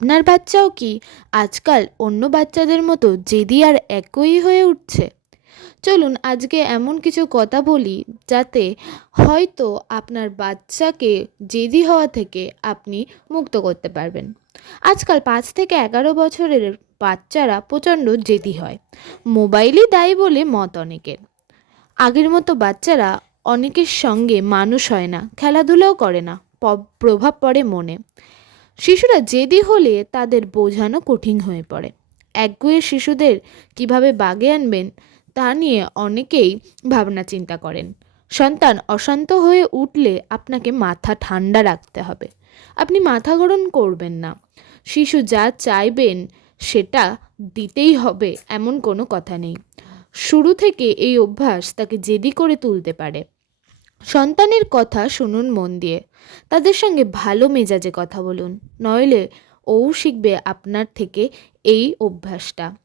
আপনার বাচ্চাও কি আজকাল অন্য বাচ্চাদের মতো জেদি আর একই হয়ে উঠছে? চলুন আজকে এমন কিছু কথা বলি যাতে হয়তো আপনার বাচ্চাকে জেদি হওয়া থেকে আপনি মুক্ত করতে পারবেন। আজকাল পাঁচ থেকে এগারো বছরের বাচ্চারা প্রচণ্ড জেদি হয়। মোবাইলই দায়ী বলে মত অনেকের। আগের মতো বাচ্চারা অনেকের সঙ্গে মানুষ হয় না, খেলাধুলাও করে না প্রভাব পড়ে মনে। শিশুরা জেদি হলে তাদের বোঝানো কঠিন হয়ে পড়ে। একগুয়ে শিশুদের কীভাবে বাগে আনবেন, তা নিয়ে অনেকেই ভাবনা চিন্তা করেন। সন্তান অশান্ত হয়ে উঠলে আপনাকে মাথা ঠান্ডা রাখতে হবে। আপনি মাথা গরম করবেন না। শিশু যা চাইবেন সেটা দিতেই হবে এমন কোনো কথা নেই। শুরু থেকে এই অভ্যাস তাকে জেদি করে তুলতে পারে। সন্তানের কথা শুনুন মন দিয়ে। তাদের সঙ্গে ভালো মেজাজে কথা বলুন। নইলে ও শিখবে আপনার থেকে এই অভ্যাসটা।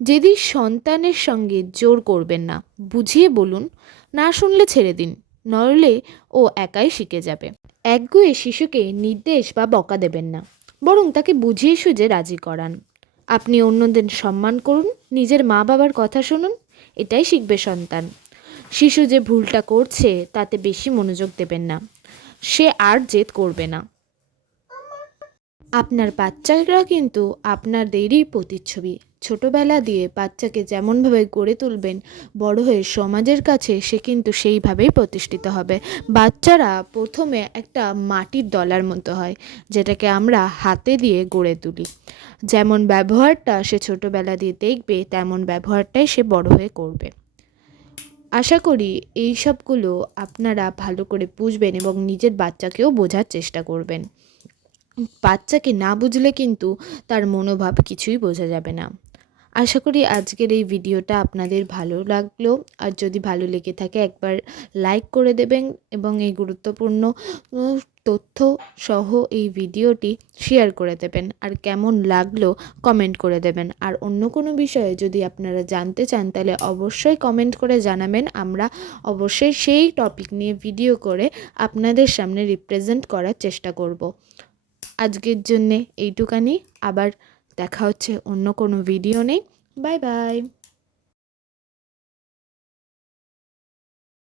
যদি সন্তানের সঙ্গে জোর করবেন না, বুঝিয়ে বলুন, না শুনলে ছেড়ে দিন। নইলে ও একাই শিখে যাবে। একগুয়ে শিশুকে নির্দেশ বা বকা দেবেন না, বরং তাকে বুঝিয়ে সুঝে রাজি করান। আপনি অন্যদের সম্মান করুন, নিজের মা বাবার কথা শুনুন, এটাই শিখবে সন্তান। শিশু যে ভুলটা করছে, তাতে বেশি মনোযোগ দেবেন না। সে আর জেদ করবে না। আপনার বাচ্চারা কিন্তু আপনার আপনাদেরই প্রতিচ্ছবি। ছোটবেলা দিয়ে বাচ্চাকে যেমনভাবে গড়ে তুলবেন, বড় হয়ে সমাজের কাছে সে কিন্তু সেইভাবেই প্রতিষ্ঠিত হবে। বাচ্চারা প্রথমে একটা মাটির দলার মতো হয়, যেটাকে আমরা হাতে দিয়ে গড়ে তুলি। যেমন ব্যবহারটা সে ছোটবেলা দিয়ে দেখবে, তেমন ব্যবহারটাই সে বড় হয়ে করবে। আশা করি এই সবগুলো আপনারা ভালো করে বুঝবেন এবং নিজের বাচ্চাকেও বোঝার চেষ্টা করবেন। বাচ্চাকে না বুঝলে কিন্তু তার মনোভাব কিছুই বোঝা যাবে না। আশা করি আজকের এই ভিডিওটা আপনাদের ভালো লাগল। আর যদি ভালো লেগে থাকে একবার লাইক করে দেবেন এবং এই গুরুত্বপূর্ণ তথ্য সহ এই ভিডিওটি শেয়ার করে দেবেন। আর কেমন লাগল কমেন্ট করে দেবেন। আর অন্য কোনো বিষয়ে যদি আপনারা জানতে চান, তাহলে অবশ্যই কমেন্ট করে জানাবেন। আমরা অবশ্যই সেই টপিক নিয়ে ভিডিও করে আপনাদের সামনে রিপ্রেজেন্ট করার চেষ্টা করব। আজকের জন্যে এইটুকানি। আবার দেখা হচ্ছে অন্য কোনো ভিডিও নেই বাই বাই